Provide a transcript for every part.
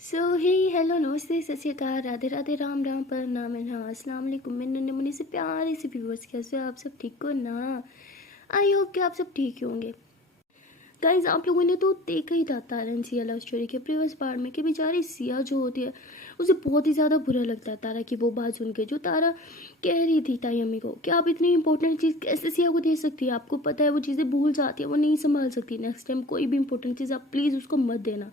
सो हे hello नमस्ते सत श्री अकाल राधे राधे राम राम पर नाम है हाँ अस्सलाम वालेकुम। मैं नन्हे मुन्नी से प्यारी सी व्यूवर्स, कैसे हो आप सब? ठीक हो ना? आई होप कि आप सब ठीक ही होंगे। गाइज, आप लोगों ने तो देखा ही था तारा एंड सिया लव स्टोरी के प्रीवियस पार्ट में कि बेचारी सिया जो होती है उसे बहुत ही ज़्यादा बुरा लगता है तारा की वो बात सुन के, जो तारा कह रही थी ताई अम्मी को कि आप इतनी इंपॉर्टेंट चीज़ कैसे सिया को दे सकती है, आपको पता है वो चीज़ें भूल जाती है, वो नहीं संभाल सकती। नेक्स्ट टाइम कोई भी इंपॉर्टेंट चीज़ आप प्लीज़ उसको मत देना।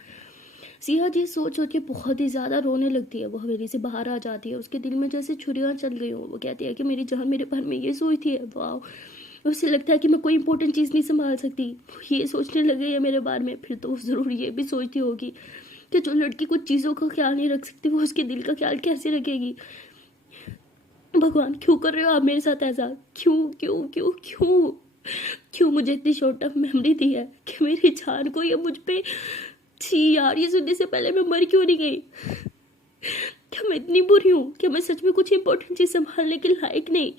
सिया जी सोच सोच के बहुत ही ज़्यादा रोने लगती है। वो हवेली से बाहर आ जाती है, उसके दिल में जैसे छुरियाँ चल गई हो। वो कहती है कि मेरी जान मेरे बारे में ये सोचती है, वाह। उसे लगता है कि मैं कोई इंपॉर्टेंट चीज़ नहीं संभाल सकती, ये सोचने लगे है मेरे बारे में। फिर तो ज़रूर ये भी सोचती होगी कि जो लड़की कुछ चीज़ों का ख्याल नहीं रख सकती वो उसके दिल का ख्याल कैसे रखेगी। भगवान क्यों कर रहे हो आप मेरे साथ ऐसा? क्यों क्यों क्यों क्यों क्यों मुझे इतनी शॉर्ट टर्म मेमोरी दी है कि मेरी जान को ये मुझ पे। छी यार, ये सुनने से पहले मैं मर क्यों नहीं गई? क्या मैं इतनी बुरी हूँ? क्या मैं सच में कुछ इंपॉर्टेंट चीज़ संभालने के लायक नहीं?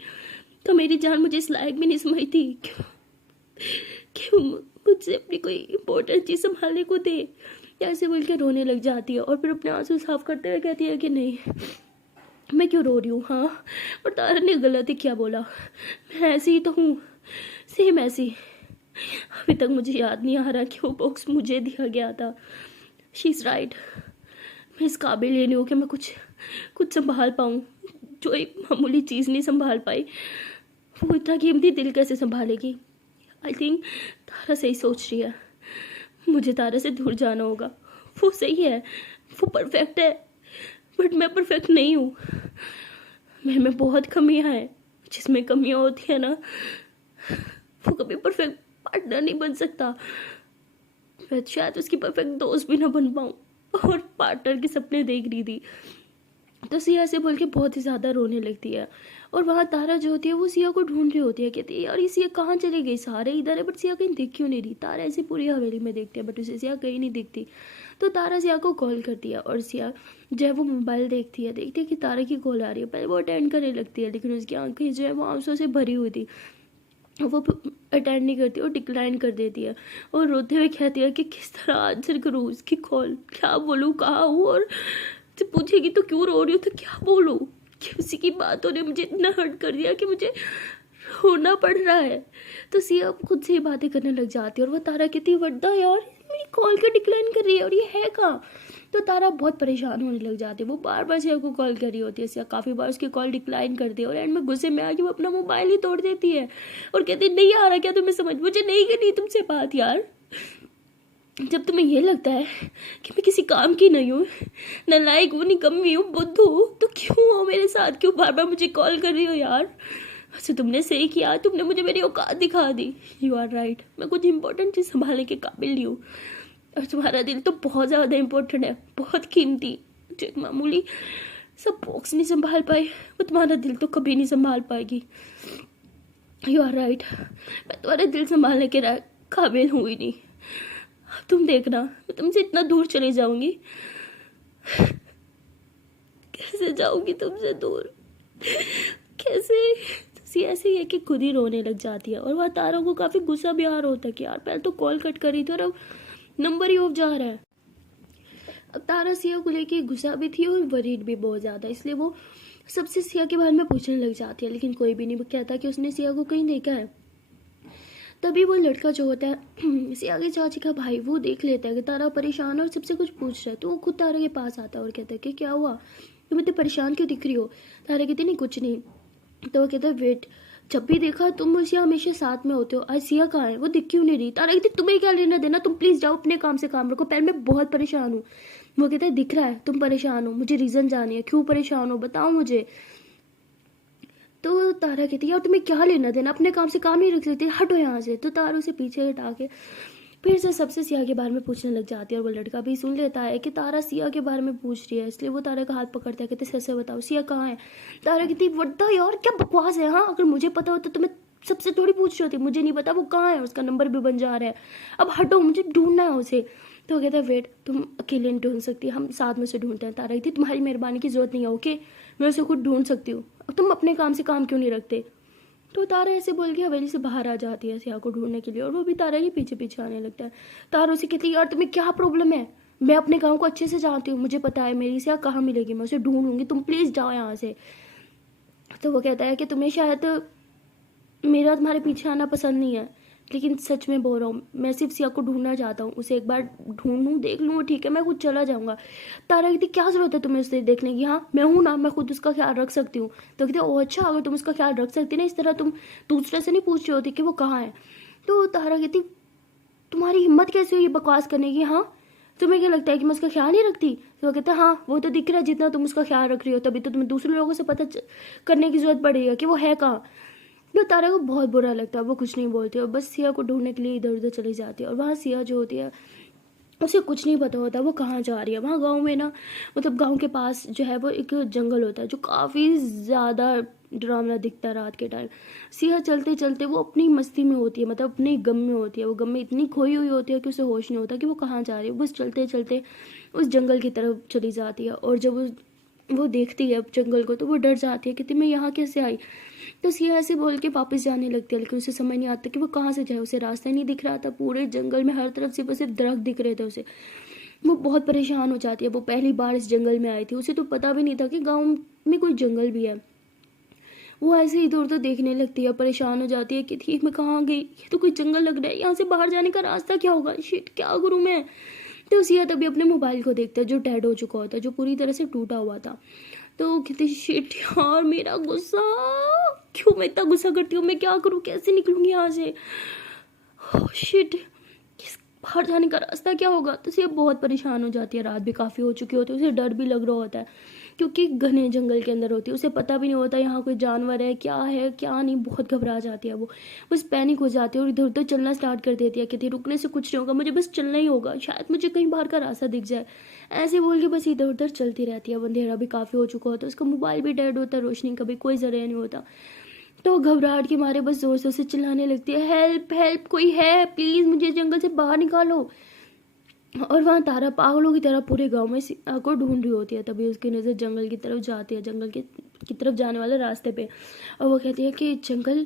क्या मेरी जान मुझे इस लायक भी नहीं समझती? क्यों मुझसे अपनी कोई इंपॉर्टेंट चीज़ संभालने को दे? ऐसे बोल के रोने लग जाती है और फिर अपने आंसू साफ करते हुए कहती है कि नहीं, मैं क्यों रो रही हूँ? हाँ, और तारा ने गलत ही क्या बोला? मैं ऐसी ही तो हूँ, सेम ऐसी। अभी तक मुझे याद नहीं आ रहा कि वो बॉक्स मुझे दिया गया था। शी इज़ राइट, मैं इस काबिल ये नहीं हूँ कि मैं कुछ कुछ संभाल पाऊँ। जो एक मामूली चीज़ नहीं संभाल पाई, वो इतना कीमती दिल कैसे संभालेगी? आई थिंक तारा सही सोच रही है, मुझे तारा से दूर जाना होगा। वो सही है, वो परफेक्ट है, बट मैं परफेक्ट नहीं हूँ। मैं बहुत कमियाँ हैं। जिसमें कमियाँ होती है ना, वो कभी परफेक्ट पार्टनर नहीं बन सकता। मैं शायद उसकी परफेक्ट दोस्त भी ना बन पाऊँ, और पार्टनर के सपने देख रही थी। तो सिया से बोल के बहुत ही ज़्यादा रोने लगती है। और वहाँ तारा जो होती है वो सिया को ढूंढ रही होती है, कहती है यार ये सिया कहाँ चली गई, सारे इधर है बट सिया कहीं दिख क्यों नहीं रही। तारा ऐसी पूरी हवेली में देखती है बट उसे सिया कहीं नहीं दिखती। तो तारा सिया को कॉल करती है और सिया जो है वो मोबाइल देखती है कि तारा की कॉल आ रही है। पहले वो अटेंड करने लगती है, लेकिन उसकी आंखें जो है वो आंसू से भरी हुई थी। वो अटेंड नहीं करती और डिक्लाइन कर देती है और रोते हुए कहती है कि किस तरह आंसर करूँ उसकी कॉल, क्या बोलूँ, कहाँ हूँ, और जब पूछेगी तो क्यों रो रही हूँ तो क्या बोलूँ कि उसी की बातों ने मुझे इतना हर्ट कर दिया कि मुझे रोना पड़ रहा है। तो सिया खुद से ही बातें करने लग जाती है और वह तारा कहती है वड्डा यार मेरी कॉल का डिक्लाइन कर रही है और ये है कहाँ? तो तारा बहुत परेशान होने लग जाती है। वो बार बार सिया को कॉल कर रही होती है, सिया काफ़ी बार उसकी कॉल डिक्लाइन करती है और एंड में गुस्से में आके वो अपना मोबाइल ही तोड़ देती है और कहती है नहीं आ रहा क्या तुम्हें समझ, मुझे नहीं करनी तुमसे बात यार। जब तुम्हें ये लगता है कि मैं किसी काम की नहीं हूँ, नालायक हूँ, निकम्मी हूँ, बुद्धू हूँ, तो क्यों हो मेरे साथ, क्यों बार बार मुझे कॉल कर रही हो यार? अच्छा तुमने सही किया, तुमने मुझे मेरी औकात दिखा दी। यू आर राइट, मैं कुछ इंपॉर्टेंट चीज़ संभालने के काबिल नहीं हूँ और तुम्हारा दिल तो बहुत ज़्यादा इंपॉर्टेंट है, बहुत कीमती। जो एक मामूली सब बॉक्स नहीं संभाल पाए वो तुम्हारा दिल तो कभी नहीं संभाल पाएगी। यू आर राइट, मैं तुम्हारे दिल संभालने के काबिल हूँ ही नहीं। तुम देखना मैं तुमसे इतना दूर चली जाऊंगी, कैसे जाऊंगी तुमसे दूर, कैसे? ऐसे ही है कि खुद ही रोने लग जाती है और वह तारा को काफ़ी गुस्सा भी आ रहा होता है कि यार पहले तो कॉल कट करी थी और अब नंबर ही ऑफ जा रहा है। अब तारा सिया को लेके गुस्सा भी थी और वरीड भी बहुत ज़्यादा, इसलिए वो सबसे सिया के बारे में पूछने लग जाती है, लेकिन कोई भी नहीं कहता कि उसने सिया को कहीं देखा है। तभी वो लड़का जो होता है सिया के चाची का भाई, वो देख लेता है कि तारा परेशान है और सबसे कुछ पूछ रहा है, तो वो खुद तारा के पास आता है और कहता है कि क्या हुआ, तुम इतने परेशान क्यों दिख रही हो? तारा कहती नहीं कुछ नहीं। तो वो कहता है वेट, जब भी देखा तुम और सिया हमेशा साथ में होते हो, आज सिया कहाँ है, वो दिख क्यों नहीं रही? तारा कहती तुम्हें क्या लेना देना, तुम प्लीज़ जाओ अपने काम से काम रखो, पहले मैं बहुत परेशान हूँ। वो कहता है दिख रहा है तुम परेशान हो, मुझे रीज़न जानिए है, क्यों परेशान हो बताओ मुझे। तो तारा कहती है यार तुम्हें क्या लेना देना, अपने काम से काम नहीं रख लेते, हटो यहाँ से। तो तारा उसे पीछे हटा के फिर से सबसे सिया के बारे में पूछने लग जाती है और वो लड़का भी सुन लेता है कि तारा सिया के बारे में पूछ रही है, इसलिए वो तारा का हाथ पकड़ता है, कहते सच से बताओ सिया कहाँ है? तारा कहती वड्डा यार क्या बकवास है, हाँ अगर मुझे पता होता तो मैं सबसे थोड़ी पूछ रही होती, मुझे नहीं पता वो कहाँ है, उसका नंबर भी बन जा रहा है, अब हटो मुझे ढूंढना है उसे। तो वो कहता है वेट, तुम अकेले नहीं ढूंढ सकती, हम साथ में से ढूंढते हैं। तारा कहती तुम्हारी मेहरबानी की जरूरत नहीं है, ओके मैं उसे खुद ढूंढ सकती हूँ, अब तुम अपने काम से काम क्यों नहीं रखते? तो तारा ऐसे बोल के हवेली से बाहर आ जाती है सिया को ढूंढने के लिए और वो भी तारा के पीछे पीछे आने लगता है। तारा उसे कहती है यार तुम्हें क्या प्रॉब्लम है, मैं अपने गाँव को अच्छे से जानती हूँ, मुझे पता है मेरी सिया कहाँ मिलेगी, मैं उसे ढूंढ लूँगी, तुम प्लीज़ जाओ यहाँ से। तो वो कहता है कि तुम्हें शायद मेरा तुम्हारे पीछे आना पसंद नहीं है, लेकिन सच में बोल रहा हूँ, मैं सिर्फ सिया को ढूंढना चाहता हूँ, उसे एक बार ढूंढ लूँ, देख लूँ, ठीक है मैं खुद चला जाऊँगा। तारा कहती क्या ज़रूरत है तुम्हें उसे देखने की, हाँ मैं हूँ ना, मैं खुद उसका ख्याल रख सकती हूँ। तो कहते ओह अच्छा, अगर तुम उसका ख्याल रख सकती ना, इस तरह तुम दूसरे से नहीं पूछ रही होती कि वो कहाँ है। तो तारा कहती तुम्हारी हिम्मत कैसे हुई बकवास करने की, हाँ तुम्हें क्या लगता है कि मैं उसका ख्याल नहीं रखती। तो वो कहता है हाँ वो तो दिख रहा है, जितना तुम उसका ख्याल रख रही हो तभी तो तुम्हें दूसरे लोगों से पता करने की जरूरत पड़ेगी कि वो है कहाँ। तो तारा को बहुत बुरा लगता है, वो कुछ नहीं बोलती और बस सिया को ढूंढने के लिए इधर उधर चली जाती है। और वहाँ सिया जो होती है उसे कुछ नहीं पता होता वो कहाँ जा रही है। वहाँ गांव में ना, मतलब गांव के पास जो है वो एक जंगल होता है जो काफ़ी ज़्यादा डरावना दिखता है रात के टाइम। सिया चलते चलते वो अपनी मस्ती में होती है, मतलब अपने गम में होती है, वो गम में इतनी खोई हुई होती है कि उसे होश नहीं होता कि वो कहाँ जा रही है। बस चलते चलते उस जंगल की तरफ चली जाती है और जब वो देखती है जंगल को तो वो डर जाती है, कहती मैं यहाँ कैसे आई। तो सिया ऐसे बोल के वापस जाने लगती है, लेकिन उसे समझ नहीं आता कि वो कहाँ से जाए, उसे रास्ता ही नहीं दिख रहा था, पूरे जंगल में हर तरफ सिर्फ दरख्त दिख रहे थे उसे। वो बहुत परेशान हो जाती है, वो पहली बार इस जंगल में आई थी, उसे तो पता भी नहीं था कि गाँव में कोई जंगल भी है। वो ऐसे इधर उधर देखने लगती है, परेशान हो जाती है कि ठीक मैं कहाँ गई, ये तो कोई जंगल लग रहा है, यहाँ से बाहर जाने का रास्ता क्या होगा, शिट क्या करूँ मैं। तो सिया तभी अपने मोबाइल को देखता है जो डेड हो चुका होता है, जो पूरी तरह से टूटा हुआ था। तो कहते शिट यार मेरा गुस्सा, क्यों मैं इतना गुस्सा करती हूँ, मैं क्या करूँ, कैसे निकलूंगी यहाँ से, शिट बाहर जाने का रास्ता क्या होगा। तो सिया बहुत परेशान हो जाती है, रात भी काफ़ी हो चुकी होती है, उसे डर भी लग रहा होता है क्योंकि घने जंगल के अंदर होती है, उसे पता भी नहीं होता यहाँ कोई जानवर है क्या नहीं। बहुत घबरा जाती है वो, बस पैनिक हो जाती है और इधर उधर चलना स्टार्ट कर देती है, कहती रुकने से कुछ नहीं होगा, मुझे बस चलना ही होगा, शायद मुझे कहीं बाहर का रास्ता दिख जाए। ऐसे बोल के बस इधर उधर चलती रहती है। अंधेरा भी काफ़ी हो चुका होता है, उसका मोबाइल भी डेड होता है, रोशनी का भी कोई जरिया नहीं होता। तो घबराहट के मारे बस जोर से उसे चिल्लाने लगती है हेल्प हेल्प, कोई है प्लीज़ मुझे जंगल से बाहर निकालो। और वहाँ तारा पागलों की तरह पूरे गांव में सिया को ढूंढ रही होती है। तभी उसकी नज़र जंगल की तरफ जाती है, जंगल की तरफ जाने वाले रास्ते पे। और वो कहती है कि जंगल,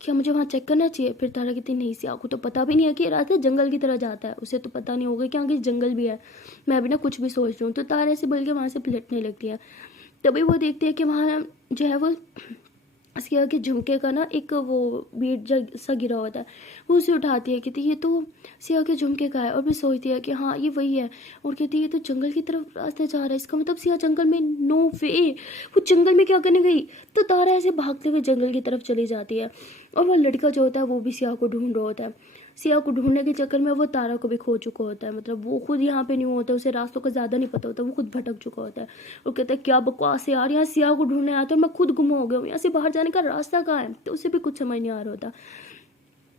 क्या मुझे वहाँ चेक करना चाहिए। फिर तारा कहती है नहीं, सिया को तो पता भी नहीं है कि ये रास्ता जंगल की तरह जाता है, उसे तो पता नहीं होगा कि आगे जंगल भी है, मैं अभी ना कुछ भी सोच रही हूँ। तो तारा ऐसे बोल के वहाँ से पलटने लगती है। तभी वो देखती है कि वहाँ जो है वो सिया के झुमके का ना एक वो बीट सा गिरा होता है, वो उसे उठाती है, कहती ये तो सिया के झुमके का है। और भी सोचती है कि हाँ ये वही है, और कहती है ये तो जंगल की तरफ रास्ता जा रहा है, इसका मतलब सिया जंगल में, नो वे, वो जंगल में क्या करने गई। तो तारा ऐसे भागते हुए जंगल की तरफ चली जाती है और वो लड़का जो होता है वो भी सिया को ढूंढ रहा होता है। सिया को ढूंढने के चक्कर में वो तारा को भी खो चुका होता है, मतलब वो खुद यहाँ पे नहीं होता, उसे रास्तों का ज़्यादा नहीं पता होता, वो खुद भटक चुका होता है। वो कहता है क्या बकवास है यार, यहाँ सिया को ढूंढने आया था और मैं खुद गुम हो गया हूँ, यहाँ से बाहर जाने का रास्ता कहाँ है। तो उसे भी कुछ समझ नहीं आ रहा होता।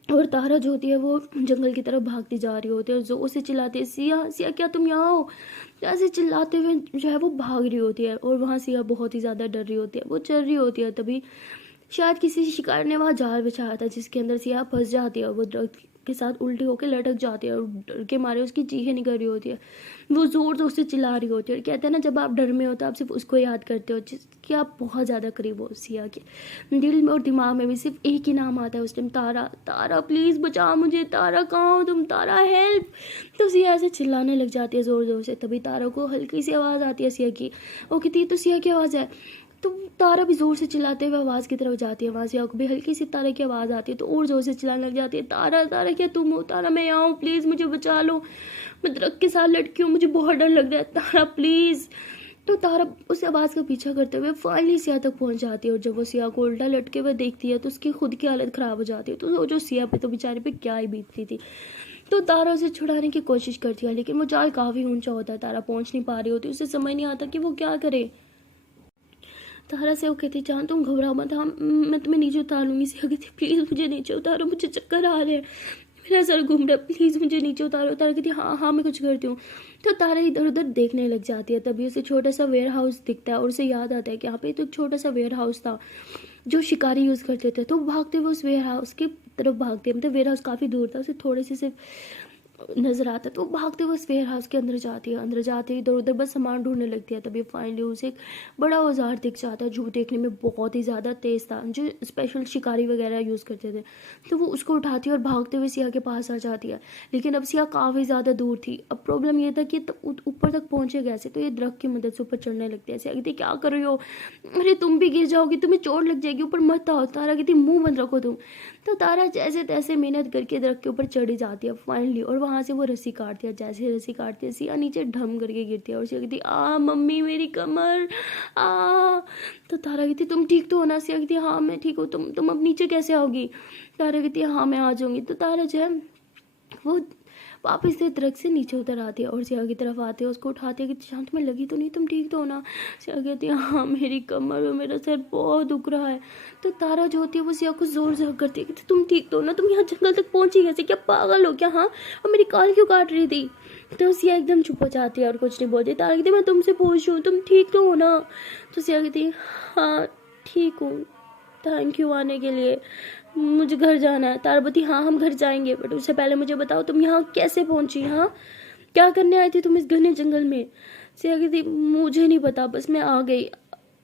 और तारा जो होती है वो जंगल की तरफ भागती जा रही होती है और जोर से चिल्लाती है सिया सिया क्या तुम यहाँ हो। ऐसे चिल्लाते हुए जो है वो भाग रही होती है और वहाँ सिया बहुत ही ज़्यादा डर रही होती है, वो चल रही होती है। तभी शायद किसी शिकार ने वहाँ जाल बिछाया था जिसके अंदर सिया फंस जाती है और वो दर्द के साथ उल्टी होकर लटक जाती है और डर के मारे उसकी चीखें निकल रही होती है, वो जोर जोर से चिल्ला रही होती है। और कहते हैं ना जब आप डर में हो तो आप सिर्फ उसको याद करते हो जिसके आप बहुत ज़्यादा करीब हो। सिया के दिल में और दिमाग में भी सिर्फ एक ही नाम आता है उस टाइम, तारा, तारा प्लीज़ बचा मुझे, तारा कहाँ हो तुम, तारा हेल्प। तो सिया ऐसे चिल्लाने लग जाती है ज़ोर ज़ोर से। तभी तारा को हल्की सी आवाज़ आती है सिया की, वो कहती है तो सिया की आवाज़ है। तो तारा भी जोर से चिल्लाते हुए आवाज़ की तरफ जाती है, वहाँ से भी हल्की सी तारा की आवाज़ आती है तो और जोर से चिल्लाने लग जाती है, तारा तारा क्या तुम हो, तारा मैं यहाँ हूँ, प्लीज़ मुझे बचा लो, मैं दरख्त के साथ लटकी हूँ, मुझे बहुत डर लग रहा है, तारा प्लीज़। तो तारा उस आवाज़ का पीछा करते हुए फाइनली सिया तक पहुँच जाती है और जब वो सिया को उल्टा लटके हुए देखती है तो उसकी खुद की हालत ख़राब हो जाती है। तो वो जो सिया पे तो बेचारे पे क्या ही बीतती थी। तो तारा उसे छुड़ाने की कोशिश करती है लेकिन वो जाल काफ़ी ऊंचा होता है, तारा पहुँच नहीं पा रही होती, उसे समझ नहीं आता कि वो क्या करे। तारा से वो कहती जान तुम घबराओ मत, हम मैं तुम्हें नीचे उतार लूँगी। सिया कहती प्लीज़ मुझे नीचे उतारो, मुझे चक्कर आ रहे हैं, मेरा सर घूम रहा है, प्लीज़ मुझे नीचे उतारो। तारा कहती हाँ हाँ मैं कुछ करती हूँ। तो तारा इधर उधर देखने लग जाती है। तभी उसे छोटा सा वेयर हाउस दिखता है और उसे याद आता है कि यहाँ पे तो एक छोटा सा वेयर हाउस था जो शिकारी यूज़ करते थे। तो भागते हुए उस वेयर हाउस की तरफ भागते हैं, मतलब वेयर हाउस काफ़ी दूर था, उसे थोड़े से सिर्फ नजर आता है तो वो भागते हुए उस वेयर हाउस के अंदर जाती है। अंदर जाते ही इधर उधर बस सामान ढूंढने लगती है। तभी फाइनली उसे एक बड़ा औजार दिख जाता है जो देखने में बहुत ही ज़्यादा तेज़ था, जो स्पेशल शिकारी वगैरह यूज़ करते थे। तो वो उसको उठाती है और भागते हुए सिया के पास आ जाती है। लेकिन अब सिया काफ़ी ज़्यादा दूर थी। अब प्रॉब्लम ये था कि ऊपर तक पहुंचे कैसे, तो ये दरख्त की मदद से ऊपर चढ़ने लगती है। सिया कहती क्या कर रही हो, अरे तुम भी गिर जाओगी, तुम्हें चोट लग जाएगी, ऊपर मत आओ। तारा कहती मुंह बंद रखो तुम। तो तारा जैसे तैसे मेहनत करके दरख्त के ऊपर चढ़ी जाती है फाइनली, और वहां से वो रस्सी काटती है। जैसे रस्सी काटती है सिया नीचे ढम करके गिरती है और सिया कहती आ मम्मी मेरी कमर आ। तो तारा कहती तुम ठीक तो हो ना। सिया कहती हाँ मैं ठीक हूँ, तुम अब नीचे कैसे आओगी। तारा कहती हाँ मैं आ जाऊंगी। तो तारा जो है वो वापस से दरख्त से नीचे उतर आती है और सिया की तरफ आती है, उसको उठाती है कि शांत में लगी तो नहीं, तुम ठीक तो हो ना। सिया कहती है हाँ मेरी कमर और मेरा सर बहुत दुख रहा है। तो तारा जो होती है वो सिया को जोर से हक करती है कि तुम ठीक तो हो ना, तुम यहाँ जंगल तक पहुंची कैसे, क्या पागल हो क्या, हाँ और मेरी काल क्यों काट रही थी। तो सिया एकदम चुप हो जाती है और कुछ नहीं बोलती। तारा कहती मैं तुमसे पूछ रही हूँ तुम ठीक तो हो ना। तो सिया कहती हाँ ठीक हूँ, थैंक यू आने के लिए, मुझे घर जाना है। तारापति हाँ हम घर जाएंगे, बट उससे पहले मुझे बताओ तुम यहाँ कैसे पहुंची, हाँ क्या करने आई थी तुम इस घने जंगल में। सिया कहती मुझे नहीं पता, बस मैं आ गई,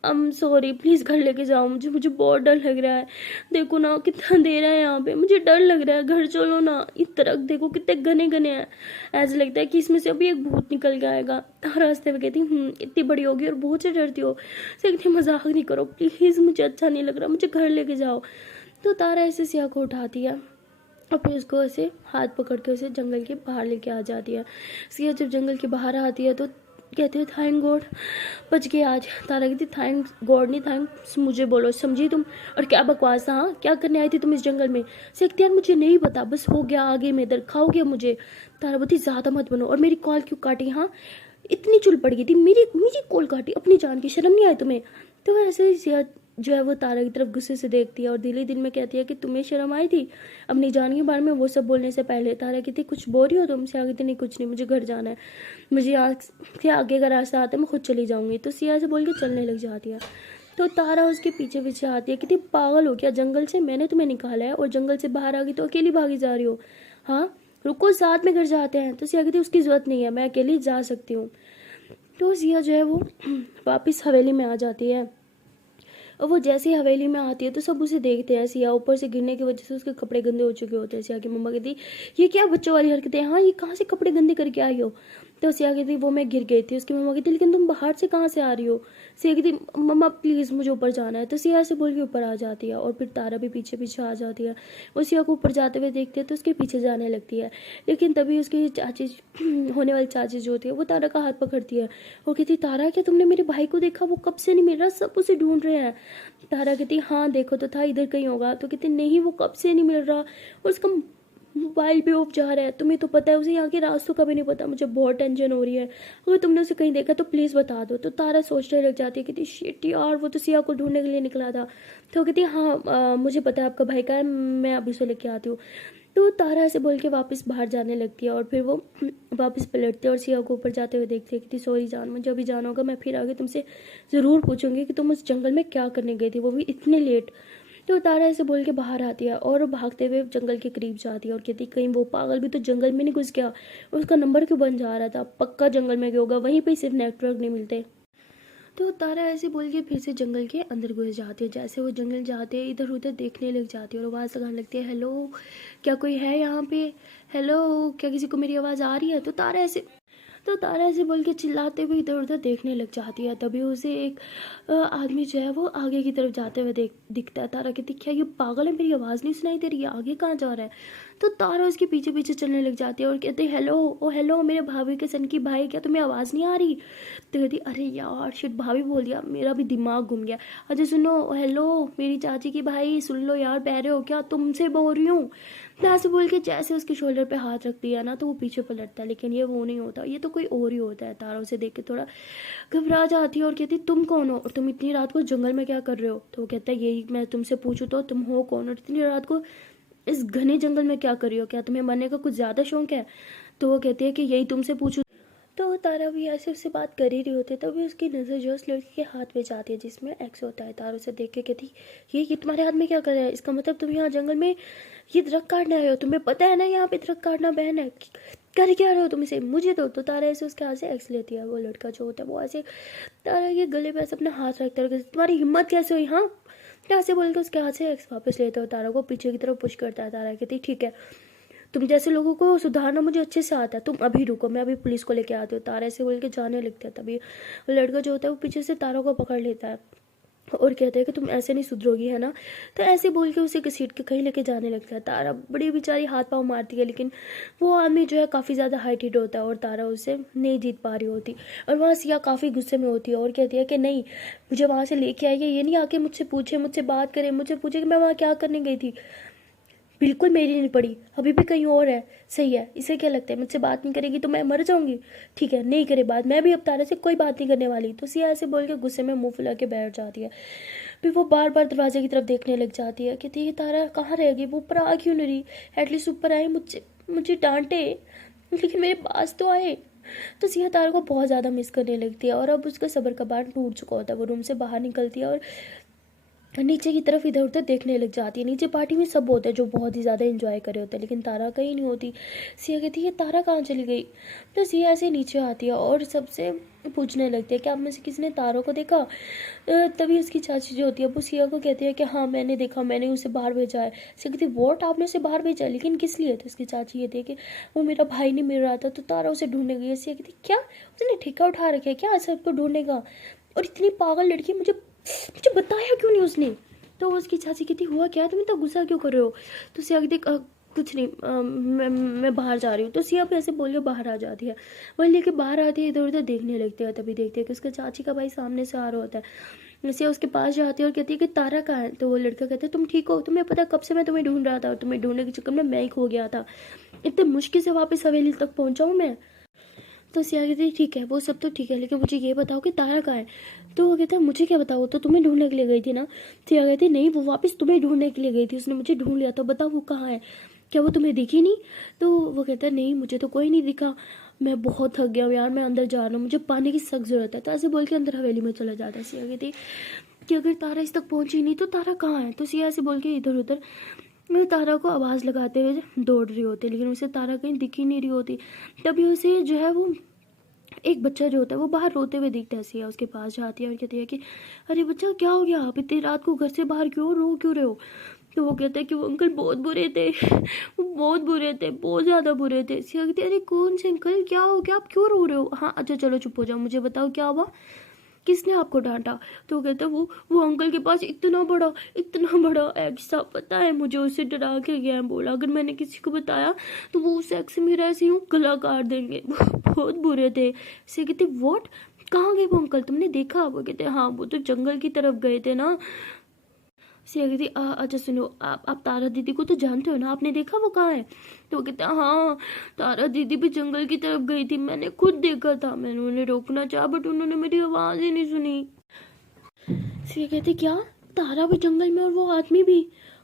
सॉरी प्लीज़ घर लेके जाओ मुझे बहुत डर लग रहा है। देखो ना कितना अंधेरा है यहाँ पे, मुझे डर लग रहा है, घर चलो ना। ये दरख्त देखो कितने घने घने हैं, ऐसा लगता है कि इसमें से अभी एक भूत निकल के आएगा। रास्ते में कहती इतनी बड़ी होगी और बहुत से डरती हो। सिया कहती मजाक नहीं करो प्लीज़, मुझे अच्छा नहीं लग रहा, मुझे घर लेके जाओ। तो तारा ऐसे सिया को उठाती है और फिर उसको ऐसे हाथ पकड़ के उसे जंगल के बाहर लेके आ जाती है। सिया जब जंगल के बाहर आती है तो कहते हैं थैंक गॉड बच गए आज। तारा कहती थैंक गॉड नहीं थैंक्स मुझे बोलो, समझी तुम। और क्या बकवास, हाँ क्या करने आई थी तुम इस जंगल में। सिया यार मुझे नहीं पता, बस हो गया आगे में इधर खाओगे मुझे। तारा बोलती ज़्यादा मत बनो, और मेरी कॉल क्यों काटी, हाँ इतनी चुल पड़ गई थी, मेरी कॉल काटी, अपनी जान की शर्म नहीं आई तुम्हें। तो ऐसे ही सिया जो है वो तारा की तरफ गुस्से से देखती है और दिल ही दिल में कहती है कि तुम्हें शर्म आई थी अपनी जान के बारे में वो सब बोलने से पहले। तारा कहती कुछ बोल रही हो तुम। सिया कहती नहीं कुछ नहीं, मुझे घर जाना है, मुझे यहाँ से आगे का रास्ता आता है, मैं खुद चली जाऊंगी। तो सिया से बोल के चलने लग जाती है। तो तारा उसके पीछे पीछे आती है, कहती पागल हो क्या, जंगल से मैंने तुम्हें निकाला है और जंगल से बाहर आ गई तो अकेली भागी जा रही हो, हाँ रुको साथ में घर जाते हैं। तो सिया कहती उसकी जरूरत नहीं है, मैं अकेली जा सकती हूँ। तो सिया जो है वो वापस हवेली में आ जाती है और वो जैसे ही हवेली में आती है तो सब उसे देखते हैं। सिया ऊपर से गिरने की वजह से उसके कपड़े गंदे हो चुके होते हैं। सिया की मम्मा कहती ये क्या बच्चों वाली हरकतें, हाँ ये कहाँ से कपड़े गंदे करके आई हो। तो सिया कहती वो मैं गिर गई थी। उसकी मम्मा कहती लेकिन तुम बाहर से कहाँ से आ रही हो। सिया कहती मम्मा प्लीज़ मुझे ऊपर जाना है। तो सिया से बोल के ऊपर आ जाती है और फिर तारा भी पीछे पीछे आ जाती है। वो सिया को ऊपर जाते हुए देखते हैं तो उसके पीछे जाने लगती है। लेकिन तभी उसकी चाची होने वाली चाची जो होती है वो तारा का हाथ पकड़ती है। वो कहती तारा क्या तुमने मेरे भाई को देखा, वो कब से नहीं मिल रहा, सब उसे ढूंढ रहे हैं। तारा कहती हाँ देखो तो था इधर कहीं होगा। तो कहती नहीं वो कब से नहीं मिल रहा और उसका मोबाइल भी ऑफ जा रहा है, तुम्हें तो पता है उसे यहाँ के रास्तों का भी नहीं पता, मुझे बहुत टेंशन हो रही है, अगर तुमने उसे कहीं देखा तो प्लीज़ बता दो। तो तारा सोचने लग जाती है, कहती शिट यार वो तो सिया को ढूंढने के लिए निकला था। तो कहती हाँ मुझे पता है आपका भाई का है, मैं अभी उसे लेके आती हूँ। तो तारा ऐसे बोल के वापस बाहर जाने लगती है और फिर वो वापस पलटते हैं और सिया को ऊपर जाते हुए देखती है। कहती सॉरी जान, मुझे अभी जाना होगा, मैं फिर आगे तुमसे ज़रूर पूछूंगी कि तुम उस जंगल में क्या करने गई थी, वो भी इतने लेट। तो तारा ऐसे बोल के बाहर आती है और भागते हुए जंगल के करीब जाती है और कहती कहीं वो पागल भी तो जंगल में नहीं घुस गया, उसका नंबर क्यों बन जा रहा था, पक्का जंगल में गया होगा, वहीं पे सिर्फ नेटवर्क नहीं मिलते। तो तारा ऐसे बोल के फिर से जंगल के अंदर घुस जाती है। जैसे वो जंगल जाते हैं इधर उधर देखने लग जाती है और आवाज़ लगाने लगती है हेलो क्या कोई है यहाँ पे, हेलो क्या किसी को मेरी आवाज़ आ रही है। तो तारा ऐसे बोल के चिल्लाते हुए इधर उधर देखने लग जाती है। तभी उसे एक आदमी जो है वो आगे की तरफ जाते हुए दिखता है। तारा कहती क्या ये पागल है, मेरी आवाज़ नहीं सुनाई दे रही है, आगे कहाँ जा रहा है। तो तारा उसके पीछे पीछे चलने लग जाती है और कहते हेलो ओ हेलो मेरे भाभी के सन की भाई, क्या तुम्हें आवाज़ नहीं आ रही। तो कहती अरे यार शिट भाभी बोल दिया, मेरा भी दिमाग घूम गया। अच्छा सुनो हेलो मेरी चाची की भाई सुन लो यार, बहरे हो क्या, तुमसे बोल रही हूँ। तो ऐसे बोल के जैसे उसके शोल्डर पे हाथ रख दिया ना तो वो पीछे पलटता है, लेकिन ये वो नहीं होता, ये तो कोई और ही होता है। तारा उसे देख के थोड़ा घबरा जाती है और कहती तुम कौन हो और तुम इतनी रात को जंगल में क्या कर रहे हो। तो वो कहता है यही मैं तुमसे पूछूं तो तुम हो कौन और इतनी रात को इस घने जंगल में क्या कर रही हो, क्या तुम्हें मरने का कुछ ज़्यादा शौक है। तो वो कहती है कि यही तुमसे पूछूं। तो तारा भी ऐसे उससे बात कर ही रही होती है तभी उसकी नज़र जो उस लड़की के हाथ में जाती है जिसमें एक्स होता है। तारा उसे देख के कहती ये तुम्हारे हाथ में क्या कर रहा है, इसका मतलब तुम यहाँ जंगल में ये दरख्त काटने आए हो, तुम्हें पता है ना यहाँ पे दरख्त काटना बैन है। कर क्या रहे हो तुम इसे, मुझे दो। तो तारा ऐसे उसके हाथ से एक्स लेती है। वो लड़का जो होता है वो ऐसे तारा के गले पे ऐसे अपना हाथ रखता है, तुम्हारी हिम्मत कैसे हुई, हाँ। तो ऐसे बोल के उसके हाथ से एक्स वापस लेता है, तारा को पीछे की तरफ पुश करता है। तारा कहती ठीक है, तुम जैसे लोगों को सुधारना मुझे अच्छे से आता है, तुम अभी रुको, मैं अभी पुलिस को लेके आती हूँ। तारा ऐसे बोल के जाने लगता है। तभी वो लड़का जो होता है वो पीछे से तारा को पकड़ लेता है और कहते हैं कि तुम ऐसे नहीं सुधरोगी, है ना। तो ऐसे बोल के उसे घसीट के कहीं लेके जाने लगता है। तारा बड़ी बेचारी हाथ पाँव मारती है, लेकिन वो आदमी जो है काफ़ी ज़्यादा हाइटेड होता है और तारा उससे नहीं जीत पा रही होती। और वहाँ सिया काफ़ी गुस्से में होती है और कहती है कि नहीं, मुझे वहाँ से लेके आई है, ये नहीं आके मुझसे पूछे, मुझसे बात करे, मुझे पूछे कि मैं वहाँ क्या करने गई थी। बिल्कुल मेरी नहीं पड़ी, अभी भी कहीं और है। सही है, इसे क्या लगता है मुझसे बात नहीं करेगी तो मैं मर जाऊंगी। ठीक है, नहीं करे बात, मैं भी अब तारा से कोई बात नहीं करने वाली। तो सिया ऐसे बोल के गुस्से में मुंह फुला के बैठ जाती है। फिर वो बार बार दरवाजे की तरफ देखने लग जाती है कि ये तारा कहाँ रह गई, वो ऊपर आ क्यों नहीं रही। एटलीस्ट ऊपर आए, मुझे मुझे डांटे, लेकिन मेरे पास तो आए। तो सिया तारा को बहुत ज़्यादा मिस करने लगती है और अब उसका सब्र का बांध टूट चुका होता है। वो रूम से बाहर निकलती है और नीचे की तरफ इधर उधर देखने लग जाती है। नीचे पार्टी में सब होते हैं जो बहुत ही ज़्यादा एंजॉय कर रहे होते हैं, लेकिन तारा कहीं नहीं होती। सिया कहती है ये तारा कहाँ चली गई। तो सिया ऐसे नीचे आती है और सबसे पूछने लगती है कि आप में से किसी ने तारों को देखा। तभी उसकी चाची जो होती है वो सिया को कहती है कि हाँ मैंने देखा, मैंने उसे बाहर भेजा है। सिया कहती है वॉट, आपने उसे बाहर भेजा है, लेकिन किस लिए। तो उसकी चाची ये थी कि वो मेरा भाई नहीं मिल रहा था तो तारा उसे ढूंढने गई है। सिया कहती क्या, उसने ठेका उठा रखा है क्या सबको ढूंढने का, और इतनी पागल लड़की, मुझे बताया क्यों नहीं उसने। तो उसकी चाची कहती हुआ क्या, तुम इतना गुस्सा क्यों कर रहे हो। तो सिया कहती कुछ नहीं, मैं बाहर जा रही हूँ। तो सिया भी ऐसे बोल के बाहर आ जाती है। वही लेके बाहर आती है, इधर उधर देखने लगती है। तभी देखते हैं कि उसका चाची का भाई सामने से आ रहा होता है। सिया उसके पास जाती है और कहती है कि तारा कहाँ है। तो वो लड़का कहता है तुम ठीक हो, तुम्हें पता कब से मैं तुम्हें ढूंढ रहा था और तुम्हें ढूंढने के चक्कर में मैं ही खो गया था, इतने मुश्किल से वापस हवेली तक पहुंचा हूँ मैं। तो सिया कहती ठीक है, वो सब तो ठीक है, लेकिन मुझे ये बताओ कि तारा कहाँ है। तो वो कहता है मुझे क्या बताओ, तो तुम्हें ढूंढने के लिए गई थी ना। सिया कहती नहीं, वो वापस तुम्हें ढूंढने के लिए गई थी, उसने मुझे ढूंढ लिया, तो बताओ वो कहाँ है, क्या वो तुम्हें दिखी नहीं। तो वो कहता है नहीं, मुझे तो कोई नहीं दिखा, मैं बहुत थक गया हूँ यार, मैं अंदर जा रहा हूँ, मुझे पानी की सख्त जरूरत है। तो ऐसे बोल के अंदर हवेली में चला जाता है। सिया कहती कि अगर तारा इस तक पहुंची नहीं तो तारा कहाँ है। तो सिया ऐसे बोल के इधर उधर मैं तारा को आवाज़ लगाते हुए दौड़ रही होती, लेकिन उसे तारा कहीं दिख ही नहीं रही होती। तभी उसे जो है वो एक बच्चा जो होता है वो बाहर रोते हुए दिखता है। सिया उसके पास जाती है और कहती है कि अरे बच्चा क्या हो गया, आप इतनी रात को घर से बाहर रो क्यों रहे हो। तो वो कहता है कि वो अंकल बहुत बुरे थे, वो बहुत बुरे थे, बहुत ज़्यादा बुरे थे। सिया कहती है अरे कौन से अंकल, क्या हो गया, आप क्यों रो रहे हो। हाँ अच्छा चलो चुप हो जाओ, मुझे बताओ क्या हुआ, किसने आपको डांटा। तो वो कहता है वो अंकल के पास इतना बड़ा एक्स था, पता है मुझे, उससे डरा के गया है, बोला अगर मैंने किसी को बताया तो वो उस एक्स से मेरा ऐसे यूँ गला काट देंगे। बहुत बुरे थे। से कहते वॉट, कहाँ गए वो अंकल, तुमने देखा। वो कहते हाँ वो तो जंगल की तरफ गए थे ना। सिया कहती अच्छा सुनो, आप तारा दीदी को तो जानते हो ना, आपने देखा वो कहाँ है। तो वो कहते हाँ तारा दीदी भी जंगल की तरफ गई थी, मैंने खुद देखा था, मैंने उन्हें रोकना चाहा बट उन्होंने मेरी आवाज़ ही नहीं सुनी। सिया कहती क्या, तारा भी जंगल में और वो आदमी भी,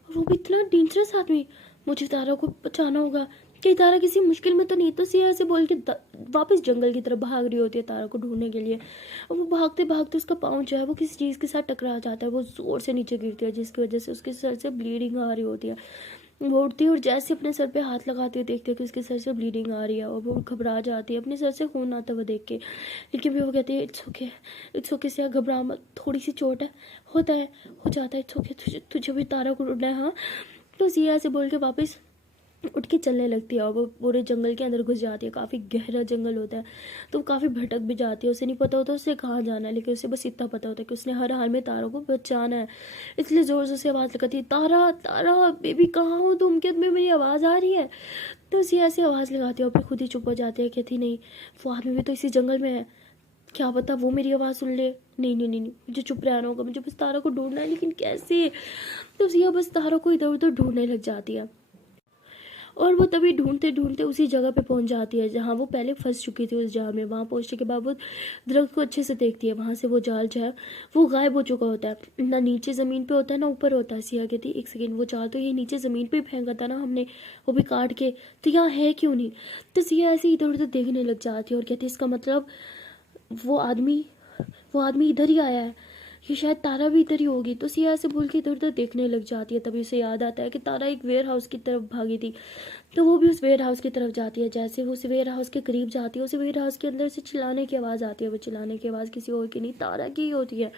और वो भी इतना डेंजरस आदमी, मुझे तारा को बचाना होगा, कि तारा किसी मुश्किल में तो नहीं। तो सिया ऐसे बोल के वापस जंगल की तरफ भाग रही होती है तारा को ढूंढने के लिए। और वो भागते भागते उसका पाँव जो है वो किसी चीज़ के साथ टकरा जाता है, वो ज़ोर से नीचे गिरती है, जिसकी वजह से उसके सर से ब्लीडिंग आ रही होती है। वो उठती है और जैसे अपने सर पे हाथ लगाते हुए देखते हैं कि उसके सर से ब्लीडिंग आ रही है, और वो घबरा जाती है अपने सर से खून आता हुआ देख के। लेकिन भी वो कहती है इट्स ओके सिया, घबरा मत, थोड़ी सी चोट है, होता है, हो जाता है, इट्स ओके, तुझे भी तारा को ढूंढना है। हाँ। तो सिया ऐसे बोल के वापस उठ के चलने लगती है और वो पूरे जंगल के अंदर घुस जाती है। काफ़ी गहरा जंगल होता है तो वो काफ़ी भटक भी जाती है, उसे नहीं पता होता उसे कहाँ जाना है, लेकिन उसे बस इतना पता होता है कि उसने हर हाल में तारा को बचाना है। इसलिए ज़ोर ज़ोर से आवाज़ लगाती है तारा तारा बेबी कहाँ हो तुम, क्या तुम्हें मेरी आवाज़ आ रही है। तो उसे ऐसी आवाज़ लगाती है और फिर खुद ही चुप हो जाती है, कहती नहीं वो आदमी भी तो इसी जंगल में है, क्या पता वो मेरी आवाज़ सुन ले। नहीं, मुझे चुप रहना होगा, मुझे बस तारा को ढूंढना है, लेकिन कैसे। तो सिया बस तारा को इधर उधर ढूंढने लग जाती है और वो तभी ढूंढते ढूंढते उसी जगह पे पहुंच जाती है जहाँ वो पहले फंस चुकी थी उस जाल में। वहाँ पहुंचने के बाद वो दरख्त को अच्छे से देखती है, वहाँ से वो जाल जो है वो गायब हो चुका होता है, ना नीचे ज़मीन पे होता है ना ऊपर होता है। सिया कहती एक सेकेंड, वो जाल तो ये नीचे ज़मीन पे फेंका था ना हमने, वो भी काट के, तो यहाँ है क्यों नहीं। तो सिया ऐसे इधर उधर देखने लग जाती है और कहती है इसका मतलब वो आदमी इधर ही आया है, कि शायद तारा भी इधर ही होगी। तो सिया ऐसे बोल के इधर उधर देखने लग जाती है। तभी उसे याद आता है कि तारा एक वेयर हाउस की तरफ भागी थी। तो वो भी उस वेयर हाउस की तरफ जाती है। जैसे वो उस वेयर हाउस के करीब जाती है, उस वेयर हाउस के अंदर से चिल्लाने की आवाज़ आती है। वो चिल्लाने की आवाज़ किसी और की नहीं, तारा की ही होती है।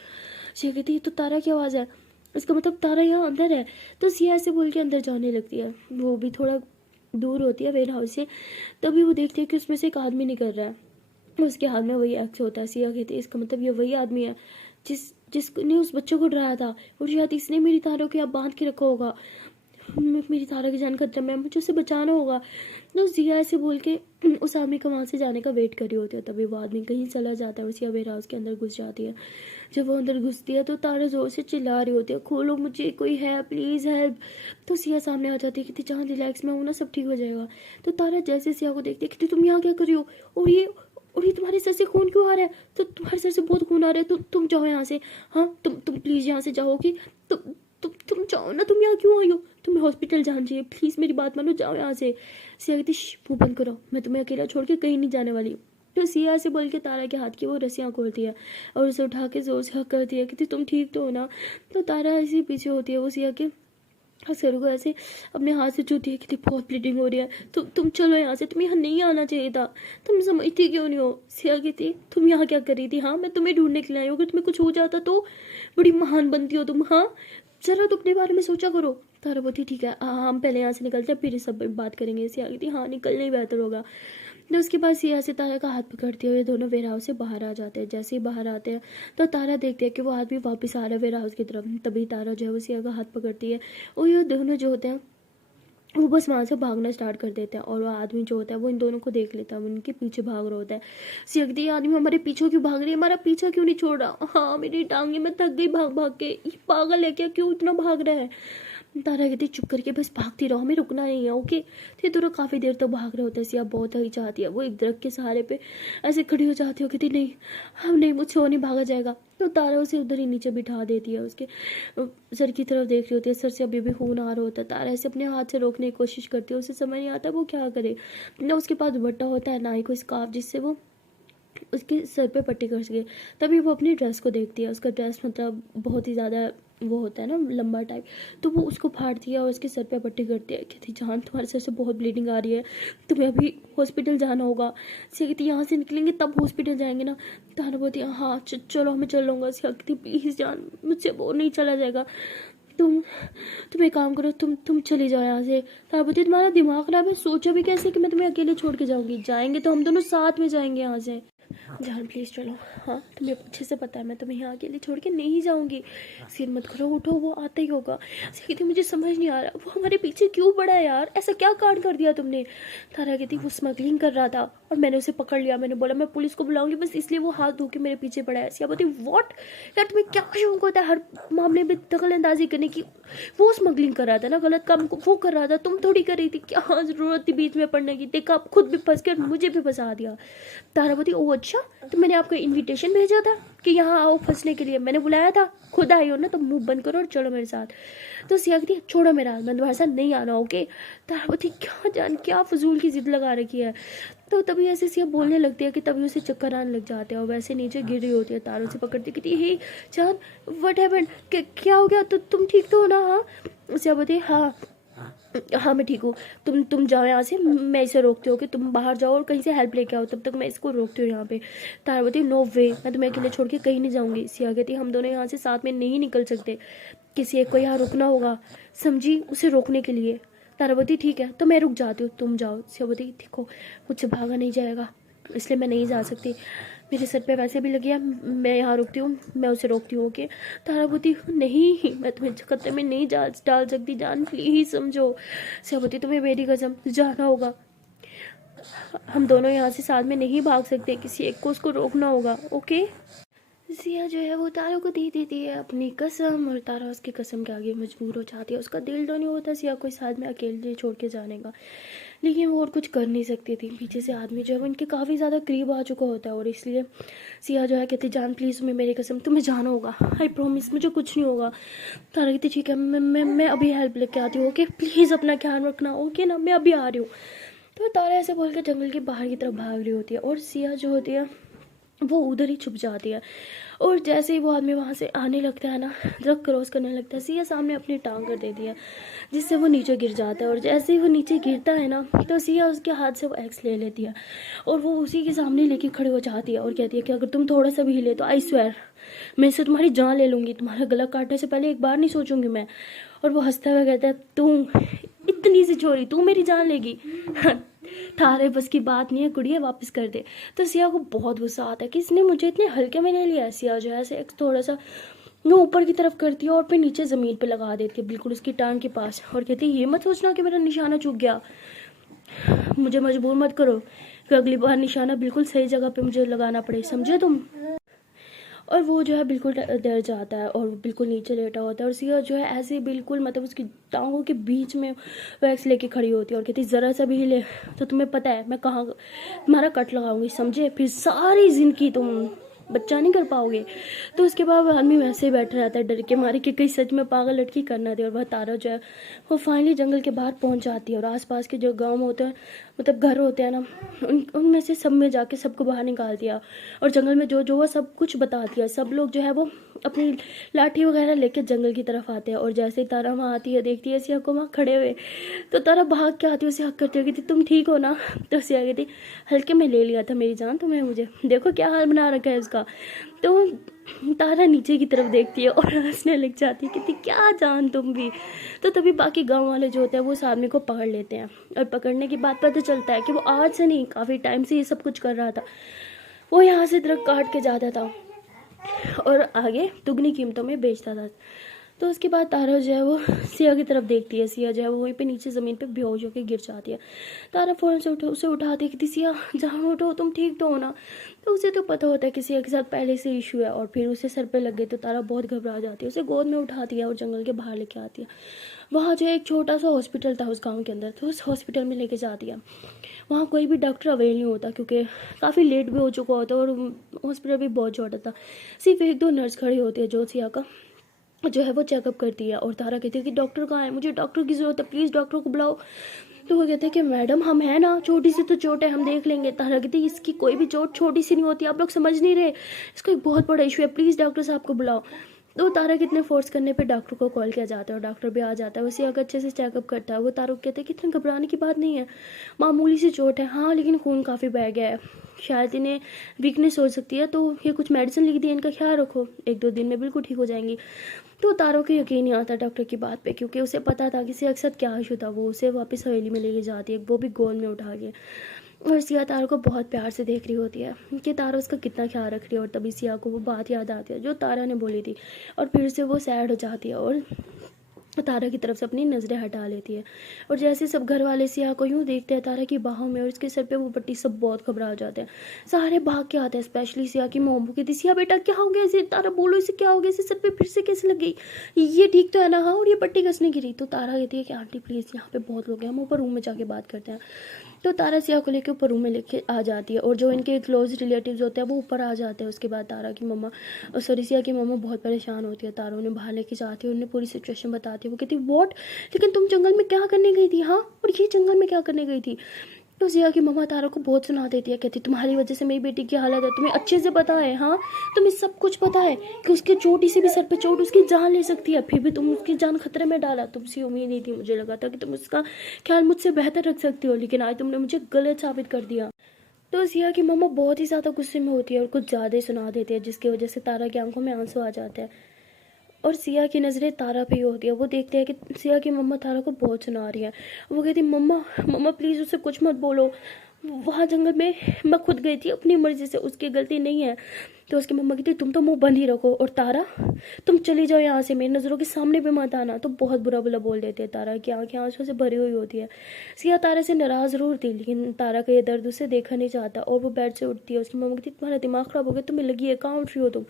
सिया कहती है तो तारा की आवाज़ है, इसका मतलब तारा यहाँ अंदर है। तो सिया ऐसे बोल के अंदर जाने लगती है। वो भी थोड़ा दूर होती है वेयर हाउस से। तभी वो देखती है कि उसमें से एक आदमी निकल रहा है, उसके हाथ में वही एक्स होता है। सिया कहती है इसका मतलब ये वही आदमी है जिसने उस बच्चे को डराया था, और शायद इसने मेरी तारों के आप बांध के रखा होगा। मेरी तारा की जान खतरा में, मुझे उसे बचाना होगा। तो सिया ऐसे बोल के उस आदमी का वहाँ से जाने का वेट कर रही होती है। तभी वो आदमी कहीं चला जाता है और सिया वेयर हाउस के अंदर घुस जाती है। जब वो अंदर घुसती है तो तारा जोर से चिल्ला रही होती है, खोलो मुझे, कोई है, प्लीज़ हेल्प। तो सिया सामने आ जाती है, कहती जहाँ रिलैक्स में हूँ ना, सब ठीक हो जाएगा। तो तारा जैसे सिया को देखती है, कहती तुम यहाँ क्या कर रही हो, और ये तुम्हारे सर से खून क्यों आ रहा है? तो तुम्हारे सर से बहुत खून आ रहा है, तो तुम जाओ यहाँ से। हाँ तुम प्लीज़ यहाँ से जाओगी। तुम जाओ ना, तुम यहाँ क्यों आई हो? तुम्हें हॉस्पिटल जाना चाहिए, प्लीज़ मेरी बात मानो, जाओ यहाँ से। सिया कहती मुँह बंद करो, मैं तुम्हें अकेला छोड़ के कहीं नहीं जाने वाली। तो सिया से बोल के तारा के हाथ की वो रस्सियाँ खोलती है और उसे उठा के जोर से हक करती है, कहती तुम ठीक तो हो ना? तो तारा ऐसी पीछे होती है, वो सिया के सर को ऐसे अपने हाथ से छूती है, कहती बहुत ब्लीडिंग हो रही है, तुम चलो यहाँ से, तुम यहाँ नहीं आना चाहिए था, तुम समझती क्यों नहीं हो? सिया कहती तुम यहाँ क्या कर रही थी? हाँ मैं तुम्हें ढूंढने के लिए आई हूँ, अगर तुम्हें कुछ हो जाता तो बड़ी महान बनती हो तुम। हाँ जरा तो अपने बारे में सोचा करो। तारा बोलती ठीक है, हम पहले यहाँ से निकलते हैं, फिर सब बात करेंगे। सिया कहती हाँ निकलना ही बेहतर होगा। तो उसके बाद सिया से तारा का हाथ पकड़ती है, ये दोनों वेयर हाउस से बाहर आ जाते हैं। जैसे ही बाहर आते हैं तो तारा देखती है कि वो आदमी वापस आ रहा है वेयर हाउस की तरफ। तभी तारा जो है वो सिया का हाथ पकड़ती है, और ये दोनों जो होते हैं वो बस वहाँ से भागना स्टार्ट कर देते हैं। और वो आदमी जो होता है वो इन दोनों को देख लेता है, वो इनके पीछे भाग रहा होता है। सिया कहती है आदमी हमारे पीछे क्यों भाग रही है, हमारा पीछा क्यों नहीं छोड़ रहा? हाँ मेरी टांगे, मैं थक गई भाग भाग के, ये पागल है क्या, क्यों इतना भाग रहा है? तारा कहती चुप करके बस भागती रहो, हमें रुकना नहीं है, ओके? तो दोनों काफ़ी देर तक भाग रहे होते हैं। सिया बहुत ही चाहती है, वो एक दरख्त के सहारे पे ऐसे खड़ी हो जाती हो, कहती नहीं हम नहीं, मुझसे वो नहीं भागा जाएगा। तो तारा उसे उधर ही नीचे बिठा देती है, उसके सर की तरफ देख रही होती है, सर से अभी भी खून आ रहा होता है। तारा ऐसे अपने हाथ से रोकने की कोशिश करती है, उसे समझ नहीं आता वो क्या करे। ना उसके पास दुपट्टा होता है ना ही कोई स्कार्फ जिससे वो उसके सर पे पट्टी कर सके। तभी वो अपनी ड्रेस को देखती है, उसका ड्रेस मतलब बहुत ही ज़्यादा वो होता है ना लंबा टाइप, तो वो उसको फाड़ती है और उसके सर पे पट्टी करती है। कहती जान तुम्हारे सर से बहुत ब्लीडिंग आ रही है, तुम्हें अभी हॉस्पिटल जाना होगा। सिया कहती यहाँ से निकलेंगे तब हॉस्पिटल जाएंगे ना? तारा बोलती है हाँ चलो मैं चल लूँगा। सिया कहती प्लीज़ जान, मुझसे वो नहीं चला जाएगा, तुम एक काम करो, तुम चली जाओ यहाँ से। तारा बोलती तुम्हारा दिमाग खराब है, सोचा भी कैसे कि मैं तुम्हें अकेले छोड़ के जाऊँगी? जाएंगे तो हम दोनों साथ में जाएंगे यहाँ से। जान प्लीज़ चलो। हाँ तुम्हें अच्छे से पता है मैं तुम्हें यहाँ अकेले छोड़ के नहीं जाऊँगी, सिर मत करो, उठो, वो आता ही होगा। कहती मुझे समझ नहीं आ रहा वो हमारे पीछे क्यों पड़ा है यार, ऐसा क्या कांड कर दिया तुमने? तारा कहती वो स्मगलिंग कर रहा था और मैंने उसे पकड़ लिया, मैंने बोला मैं पुलिस को बुलाऊंगी बस इसलिए वो हाथ धो के मेरे पीछे पड़ा है। सिया बोलती वॉट यार, तुम्हें क्या शौक होता है हर मामले में दखल अंदाजी करने की? वो स्मगलिंग कर रहा था ना, गलत काम को वो कर रहा था, तुम थोड़ी कर रही थी, क्या जरूरत थी बीच में पड़ने की? देखा आप खुद भी फंस कर मुझे भी फंसा दिया। तारा बोलती ओ अच्छा, तो मैंने आपको इनविटेशन भेजा था कि यहाँ आओ फंसने के लिए, मैंने बुलाया था, खुद आई हो ना, तो मुंह बंद करो और चलो मेरे साथ। तो सिया कहती छोड़ो मेरा, मैं तुम्हारे साथ नहीं आना, ओके? तारा बोलती क्या जान क्या फजूल की जिद लगा रखी है। तो तभी ऐसे सिया बोलने लगती है कि तभी उसे चक्कर आने लग जाते हैं और वैसे नीचे गिर रही होती है। तारों से पकड़ती कहती हे जान व्हाट हैपेंड, क्या हो गया, तो तुम ठीक तो हो ना? हाँ सिया बोलती हाँ मैं ठीक हूँ, तुम जाओ यहाँ से, मैं इसे रोकती हूँ कि तुम बाहर जाओ और कहीं से हेल्प लेके आओ, तब तक मैं इसको रोकती हूँ यहाँ पे। तारा बोलती नो वे, मैं तुम्हें अकेले छोड़ के कहीं नहीं जाऊँगी। सिया कहती हम दोनों यहाँ से साथ में नहीं निकल सकते, किसी एक को यहाँ रुकना होगा, समझी, उसे रोकने के लिए। तारा बोलती ठीक है तो मैं रुक जाती हूँ, तुम जाओ। सिया बोलती देखो मुझसे भागा नहीं जाएगा इसलिए मैं नहीं जा सकती, मेरे सर पे वैसे भी लगी है, मैं यहाँ रुकती हूँ, मैं उसे रोकती हूँ, ओके? तारा बोलती नहीं मैं तुम्हें खतरे में नहीं डाल सकती जान, प्लीज़ समझो। सिया बोलती तुम्हें मेरी कसम जाना होगा, हम दोनों यहाँ से साथ में नहीं भाग सकते, किसी एक को उसको रोकना होगा, ओके? सिया जो है वो तारा को दे देती है अपनी कसम और तारा उसकी कसम के आगे मजबूर हो जाती है। उसका दिल तो नहीं होता सिया को साथ में अकेले छोड़ के जाने का, लेकिन वो और कुछ कर नहीं सकती थी। पीछे से आदमी जो है वो इनके काफ़ी ज़्यादा करीब आ चुका होता है और इसलिए सिया जो है कहती जान प्लीज़ तुम्हें मेरी कसम, तुम्हें जाना होगा, आई प्रॉमिस मुझे कुछ नहीं होगा। तारा कहती ठीक है मैं अभी हेल्प लेके आती हूँ, ओके? प्लीज़ अपना ख्याल रखना, ओके ना? मैं अभी आ रही हूँ। तो तारा ऐसे बोल के जंगल के बाहर की तरफ भाग रही होती है और सिया जो होती है वो उधर ही छुप जाती है। और जैसे ही वो आदमी वहाँ से आने लगता है ना, ट्रक क्रॉस करने लगता है, सिया सामने अपनी टांग कर देती है, जिससे वो नीचे गिर जाता है। और जैसे ही वो नीचे गिरता है ना, तो सिया उसके हाथ से वो एक्स ले लेती है और वो उसी के सामने लेके खड़े हो जाती है और कहती है कि अगर तुम थोड़ा सा भी हिले तो आई स्वेयर मैं इससे तुम्हारी जान ले लूँगी, तुम्हारा गला काटने से पहले एक बार नहीं सोचूंगी मैं। और वो हंसता हुआ कहता है, तू इतनी सी छोरी तू मेरी जान लेगी? थारे बस की बात नहीं है कुड़िया, वापस कर दे। तो सिया को बहुत गुस्सा आता है कि इसने मुझे इतने हल्के में ले लिया। सिया जो है ऐसे थोड़ा सा वो ऊपर की तरफ करती है और फिर नीचे ज़मीन पे लगा देती है, बिल्कुल उसकी टांग के पास, और कहती है ये मत सोचना कि मेरा निशाना चूक गया, मुझे मजबूर मत करो कि अगली बार निशाना बिल्कुल सही जगह पे मुझे लगाना पड़े, समझे तुम? और वो जो है बिल्कुल डर जाता है और बिल्कुल नीचे लेटा होता है। और सिया जो है ऐसे बिल्कुल मतलब उसकी टांगों के बीच में वैक्स लेके खड़ी होती है और कहती ज़रा सा भी हिले तो तुम्हें पता है मैं कहाँ तुम्हारा कट लगाऊंगी, समझे? फिर सारी जिंदगी तुम बच्चा नहीं कर पाओगे। तो उसके बाद आदमी वैसे ही बैठा रहता है डर के मारे कि कहीं सच में पागल लड़की करना दे। और वह तारा जो है वो फाइनली जंगल के बाहर पहुंच जाती है और आसपास के जो गांव होते हैं मतलब घर होते हैं ना, उनमें से सब में जाके सबको बाहर निकाल दिया और जंगल में जो जो वो सब कुछ बता दिया। सब लोग जो है वो अपनी लाठी वगैरह लेके जंगल की तरफ आते हैं। और जैसे ही तारा वहाँ आती है देखती है सिया को वहाँ खड़े हुए, तो तारा भाग के आती है, उसे हक करती है, कहती तुम ठीक हो ना? तो सिया कहती हल्के में ले लिया था मेरी जान तुम्हें, मुझे देखो क्या हाल बना रखा है उसका। तो तारा नीचे की तरफ देखती है और हंसने लग जाती है, कहती क्या जान तुम भी। तो तभी बाकी गांव वाले जो होते हैं वो उस आदमी को पकड़ लेते हैं और पकड़ने के बाद पता चलता है कि वो आज से नहीं काफ़ी टाइम से ये सब कुछ कर रहा था। वो यहाँ से दरख्त काट के जाता था और आगे दुगनी कीमतों में बेचता था। तो उसके बाद तारा जो है वो सिया की तरफ देखती है। सिया जो है वो वहीं पे नीचे ज़मीन पे बेहोश होकर गिर जाती है। तारा फ़ौरन से उसे उठाती है, कहती सिया जहाँ उठो, तुम ठीक तो हो ना? तो उसे तो पता होता है कि सिया के साथ पहले से इशू है और फिर उसे सर पे लग गई तो तारा बहुत घबरा जाती है। उसे गोद में उठाती है और जंगल के बाहर लेके आती है। वहाँ जो एक छोटा सा हॉस्पिटल था उस गाँव के अंदर, तो उस हॉस्पिटल में लेके जाती है। वहाँ कोई भी डॉक्टर अवेल नहीं होता क्योंकि काफ़ी लेट भी हो चुका होता है और हॉस्पिटल भी बहुत छोटा था। सिर्फ एक दो नर्स खड़ी होती है जो सिया का जो है वो चेकअप करती है। और तारा कहती है कि डॉक्टर कहाँ है, मुझे डॉक्टर की ज़रूरत है, प्लीज़ डॉक्टर को बुलाओ। तो वो कहते हैं कि मैडम हम हैं ना, छोटी सी तो चोट है, हम देख लेंगे। तारा कहती है इसकी कोई भी चोट छोटी सी नहीं होती, आप लोग समझ नहीं रहे, इसका एक बहुत बड़ा इशू है, प्लीज़ डॉक्टर साहब को बुलाओ। तो तारा कितने फोर्स करने पे डॉक्टर को कॉल किया जाता है और डॉक्टर भी आ जाता है। उसे अगर अच्छे से चेकअप करता है। वो तारा को कहते हैं कि इतने घबराने की बात नहीं है, मामूली सी चोट है, हाँ लेकिन खून काफ़ी बह गया है, शायद इन्हें वीकनेस हो सकती है, तो ये कुछ मेडिसिन लिख दी है, इनका ख्याल रखो, एक दो दिन में बिल्कुल ठीक हो जाएंगी। तो तारों को यकीन नहीं आता डॉक्टर की बात पे क्योंकि उसे पता था कि सिया के साथ क्या इशू था। वो उसे वापस हवेली में लेके जाती है, वो भी गोद में उठा के। और सिया तारों को बहुत प्यार से देख रही होती है कि तारा उसका कितना ख्याल रख रही है। और तभी सिया को वो बात याद आती है जो तारा ने बोली थी और फिर से वो सैड हो जाती है और तारा की तरफ से अपनी नज़रें हटा लेती है। और जैसे सब घर वाले सिया को यूँ देखते हैं तारा की बाहों में और उसके सर पे वो पट्टी, सब बहुत घबरा जाते हैं, सारे भाग के आते हैं। स्पेशली सिया की मोमो कहती सिया बेटा क्या हो गया इसे? तारा बोलो इसे क्या हो गया, इसे सर पे फिर से कैसे लग गई, ये ठीक तो है ना? हाँ, और ये पट्टी कसने गिरी। तो तारा कहती है कि आंटी प्लीज़ यहाँ पे बहुत लोग हैं, हम ऊपर रूम में जाके बात करते हैं। तो तारा सिया को लेकर ऊपर रूम में लेके आ जाती है और जो इनके क्लोज रिलेटिव्स होते हैं वो ऊपर आ जाते हैं। उसके बाद तारा की मम्मा सॉरी सिया की मम्मा बहुत परेशान होती है। तारा उन्हें बाहर लेके जाती है, उन्हें पूरी सिचुएशन बताती है। वो कहती वॉट, लेकिन तुम जंगल में क्या करने गई थी? हाँ, और ये जंगल में क्या करने गई थी? तो सिया की मम्मा तारा को बहुत सुना देती है, कहती तुम्हारी वजह से मेरी बेटी की हालत है, तुम्हें अच्छे से पता है, हाँ तुम्हें सब कुछ पता है कि उसके चोटी से भी सर पे चोट उसकी जान ले सकती है, फिर भी तुम उसकी जान खतरे में डाला। तुमसे उम्मीद नहीं थी, मुझे लगा था कि तुम उसका ख्याल मुझसे बेहतर रख सकती हो, लेकिन आज तुमने मुझे गलत साबित कर दिया। तो सिया की मम्मा बहुत ही ज़्यादा गुस्से में होती है और कुछ ज़्यादा ही सुना देती है जिसकी वजह से तारा की आंखों में आंसू आ जाते हैं और सिया की नज़रें तारा पे ही होती है। वो देखते हैं कि सिया की मम्मा तारा को बहुत सुना रही है। वो कहती मम्मा मम्मा प्लीज़ उससे कुछ मत बोलो, वहाँ जंगल में मैं खुद गई थी अपनी मर्जी से, उसकी गलती नहीं है। तो उसकी मम्मा कहती तुम तो मुंह बंद ही रखो और तारा तुम चली जाओ यहाँ से, मेरी नज़रों के सामने भी मत आना। तो बहुत बुरा बुरा बोल देते हैं। तारा की आंखें आंसू से भरी हुई होती है। सिया तारा से नाराज़ ज़रूर थी लेकिन तारा का ये दर्द उसे देखा नहीं चाहता और वो बेड से उठती है। उसकी मम्मा कहती तुम्हारा दिमाग ख़राब हो गया, तुम्हें लगी है, कहाँ उठ रही हो तुम?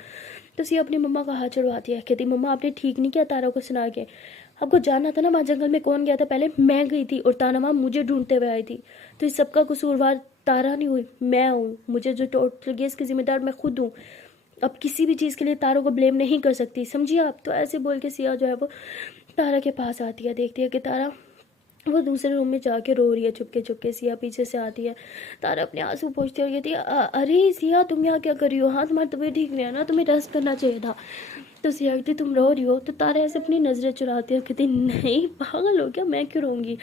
तो सिया अपनी मम्मा का हाथ चढ़वाती है, कहती मम्मा आपने ठीक नहीं किया तारा को सुना के, आपको जानना था ना वहाँ जंगल में कौन गया था? पहले मैं गई थी और तारा वहाँ मुझे ढूंढते हुए आई थी। तो इस सबका कसूरवार तारा नहीं हुई, मैं हूँ, मुझे जो चोट लगी इसकी जिम्मेदार मैं खुद हूँ। अब किसी भी चीज़ के लिए तारों को ब्लेम नहीं कर सकती, समझिए आप? तो ऐसे बोल के सिया जो है वो तारा के पास आती है, देखती है कि तारा वो दूसरे रूम में जाके रो रही है चुपके चुपके। सिया पीछे से आती है, तारा अपने आंसू पोंछती है और कहती है अरे सिया तुम यहाँ क्या कर रही हो, हाँ तुम्हारी तबीयत ठीक नहीं है ना, तुम्हें रेस्ट करना चाहिए था। तो सिया कहती तुम रो रही हो, तो तारा ऐसे अपनी नज़रें चुराती है, कहती नहीं पागल हो क्या, मैं क्यों रोऊंगी।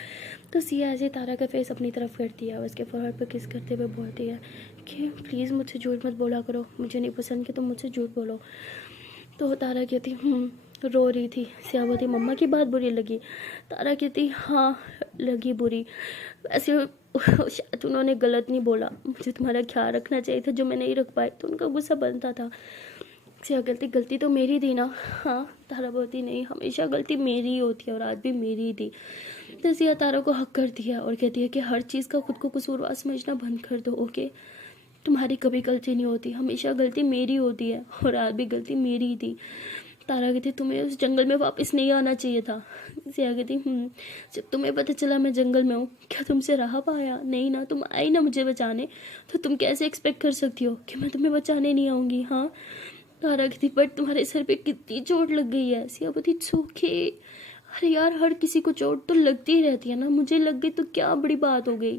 तो सिया ऐसे तारा का फेस अपनी तरफ करती है, उसके फोरहेड पर किस करते हुए बोलती है कि प्लीज़ मुझसे झूठ मत बोला करो, मुझे नहीं पसंद कि तुम मुझसे झूठ बोलो। तो तारा कहती रो रही थी। सिया बोलती मम्मा की बात बुरी लगी। तारा कहती हाँ लगी बुरी, वैसे शायद उन्होंने गलत नहीं बोला, मुझे तुम्हारा ख्याल रखना चाहिए था जो मैं नहीं रख पाई, तो उनका गुस्सा बनता था। सिया गलती तो मेरी थी ना। हाँ तारा बोलती नहीं, हमेशा गलती मेरी ही होती है और आज भी मेरी ही थी। तो सिया तारा को हक करती है और कहती है कि हर चीज़ का खुद को कसूरवार समझना बंद कर दो, ओके। तुम्हारी कभी गलती नहीं होती, हमेशा गलती मेरी होती है और आज भी गलती मेरी ही थी। तारा कहती तुम्हें उस जंगल में वापस नहीं आना चाहिए था। सिया कहती जब तुम्हें पता चला मैं जंगल में हूँ, क्या तुमसे रहा पाया? नहीं ना, तुम आई ना मुझे बचाने, तो तुम कैसे एक्सपेक्ट कर सकती हो कि मैं तुम्हें बचाने नहीं आऊँगी। हाँ तारा कहती बट तुम्हारे सर पे कितनी चोट लग गई है। सिया कहती सूखे, अरे यार हर किसी को चोट तो लगती ही रहती है ना, मुझे लग गई तो क्या बड़ी बात हो गई।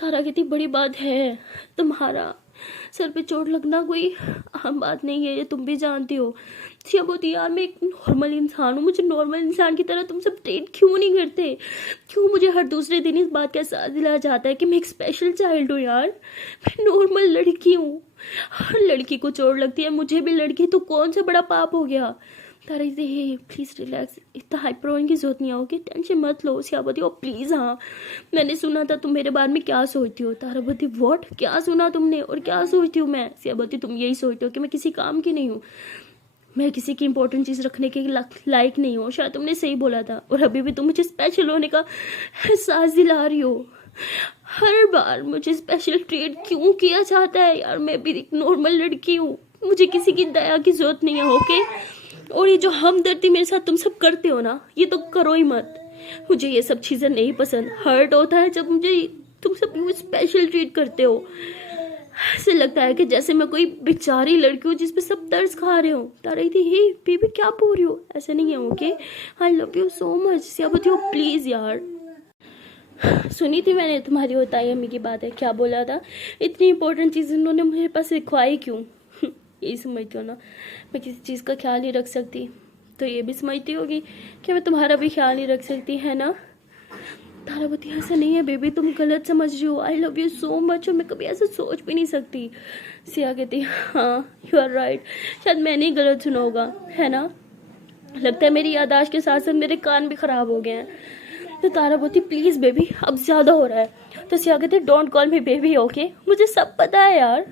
तारा कहती बड़ी बात है, तुम्हारा सर पे चोट लगना कोई आम बात नहीं है, ये तुम भी जानती हो। सिया बोलती यार मैं एक नॉर्मल इंसान हूँ, मुझे नॉर्मल इंसान की तरह तुम सब ट्रीट क्यों नहीं करते, क्यों मुझे हर दूसरे दिन इस बात का एहसास दिलाया जाता है कि मैं एक स्पेशल चाइल्ड हूँ। यार मैं नॉर्मल लड़की हूँ, हर लड़की को चोट लगती है, मुझे भी लड़की, तो कौन सा बड़ा पाप हो गया। तारा कहती हे प्लीज़ रिलैक्स, इतना हाइपर होने की जरूरत नहीं होगी, टेंशन मत लो। सिया बोलती ओ प्लीज़ हाँ मैंने सुना था तुम मेरे बारे में क्या सोचती हो। तारा बोलती व्हाट, क्या सुना तुमने और क्या सोचती हूँ मैं। सिया बोलती तुम यही सोचते हो कि मैं किसी काम की नहीं हूँ, मैं किसी की इंपॉर्टेंट चीज़ रखने के लायक नहीं हूँ, शायद तुमने सही बोला था, और अभी भी तुम मुझे स्पेशल होने का एहसास दिला रही हो। हर बार मुझे स्पेशल ट्रीट क्यों किया जाता है यार, मैं भी एक नॉर्मल लड़की हूँ, मुझे किसी की दया की जरूरत नहीं है, ओके। और ये जो हमदर्दी मेरे साथ तुम सब करते हो ना, ये तो करो ही मत, मुझे ये सब चीज़ें नहीं पसंद। हर्ट होता है जब मुझे तुम सब स्पेशल ट्रीट करते हो, ऐसे लगता है कि जैसे मैं कोई बेचारी लड़की हूँ जिसपे सब तरस खा रहे हो। तारा थी हे बेबी क्या बोल रही हो, ऐसा नहीं है okay, I love you so much. Siya बोलती हो प्लीज़ यार, सुनी थी मैंने तुम्हारी और ताई अम्मी की बात है, क्या बोला था, इतनी इंपॉर्टेंट चीज़ उन्होंने मेरे पास लिखवाई क्यों। यही समझती हो ना, मैं किसी चीज़ का ख्याल नहीं रख सकती, तो ये भी समझती होगी कि मैं तुम्हारा भी ख्याल नहीं रख सकती, है ना। तारा बोलती ऐसा नहीं है बेबी, तुम गलत समझ रही हो, I love you so much, और मैं कभी ऐसा सोच भी नहीं सकती। सिया कहती हाँ यू आर राइट, शायद मैंने ही गलत सुना होगा, है ना, लगता है मेरी याददाश्त के साथ साथ मेरे कान भी ख़राब हो गए हैं। तो तारा बोलती प्लीज़ बेबी अब ज़्यादा हो रहा है। तो सिया कहते don't call me baby okay, मुझे सब पता है यार,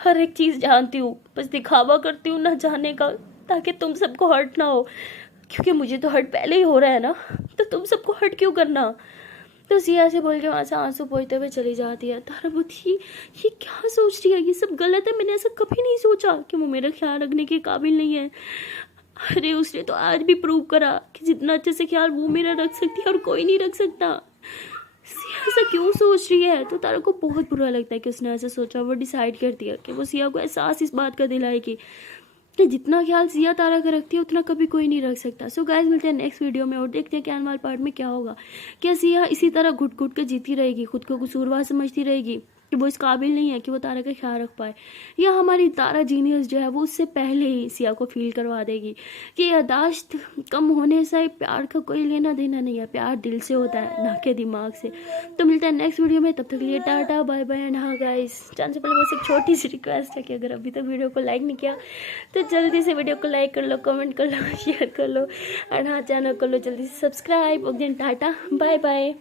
हर एक चीज़ जानती हूँ, बस दिखावा करती हूँ ना जाने का, ताकि तुम सबको हर्ट ना हो, क्योंकि मुझे तो हर्ट पहले ही हो रहा है ना, तो तुम सबको हर्ट क्यों करना। तो सिया से बोल के वहाँ से आंसू पोंछते हुए चली जाती है। तारा बोलती ये क्या सोच रही है, ये सब गलत है, मैंने ऐसा कभी नहीं सोचा कि वो मेरा ख्याल रखने के काबिल नहीं है। अरे उसने तो आज भी प्रूव करा कि जितना अच्छे से ख्याल वो मेरा रख सकती है और कोई नहीं रख सकता। सिया ऐसा क्यों सोच रही है। तो तारा को बहुत बुरा लगता है कि उसने ऐसा सोचा। वो डिसाइड करती है कि वो सिया को एहसास इस बात का दिलाएगी कि जितना ख्याल सिया तारा का रखती है उतना कभी कोई नहीं रख सकता। सो गाइस मिलते हैं नेक्स्ट वीडियो में और देखते हैं कि आने वाले पार्ट में क्या होगा। क्या सिया इसी तरह घुट घुट कर जीती रहेगी, खुद को कसूरवार समझती रहेगी कि वो इस काबिल नहीं है कि वो तारा का ख्याल रख पाए, या हमारी तारा जीनियस जो है वो उससे पहले ही सिया को फील करवा देगी कि यादाश्त कम होने से प्यार का कोई लेना देना नहीं है, प्यार दिल से होता है ना कि दिमाग से। तो मिलता है नेक्स्ट वीडियो में, तब तक के लिए टाटा बाय बाय एंड हाँ गाइस, जाने से पहले बस एक छोटी सी रिक्वेस्ट है कि अगर अभी तक वीडियो को लाइक नहीं किया तो जल्दी से वीडियो को लाइक कर लो, कमेंट कर लो, शेयर कर लो, और हाँ चैनल कर लो जल्दी से subscribe. Okay tata bye bye.